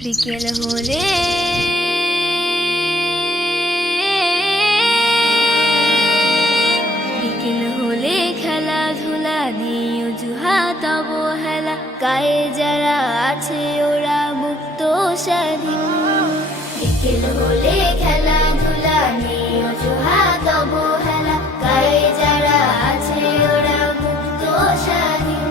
বিকেল হলে খেলাধুলা নেই অজুহাত অবহেলা, গায়ে যারা আছে ওরা মুক্ত স্বাধীন। বিকেল হলে খেলাধুলা নেই অজুহাত অবহেলা, গায়ে যারা আছে ওরা মুক্ত স্বাধীন।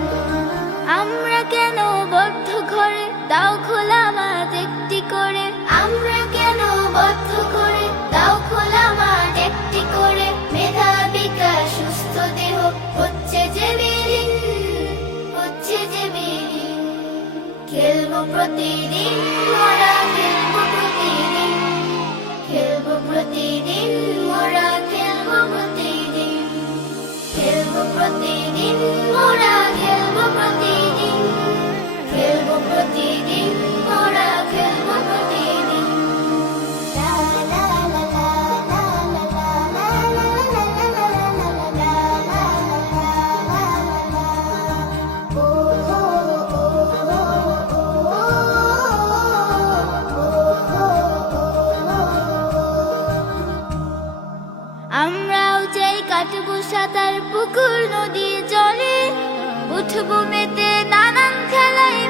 আমরা কেন বদ্ধ ঘরে, দাও খোলা মাঠ একটি করে। আমরা কেন বদ্ধ ঘরে, দাও খোলা মাঠ একটি করে। মেধা বিকাশ সুস্থ দেহ হচ্ছে যে বিলীন, হচ্ছে যে বিলীন। খেলবো প্রতিদিন মোরা, খেলবো প্রতিদিন, খেলবো প্রতিদিন মোরা, খেলবো প্রতিদিন, খেলবো প্রতিদিন মোরা, খেলবো প্রতিদিন, খেলবো প্রতিদিন মোরা, খেলবো প্রতিদিন। লা লা লা লা লা লা লা লা লা লা লা লা লা। ও আমরাও চাই কাটবো সাঁতার পুকুর নদী জলে, উঠবো মেতে নানান খেলায়।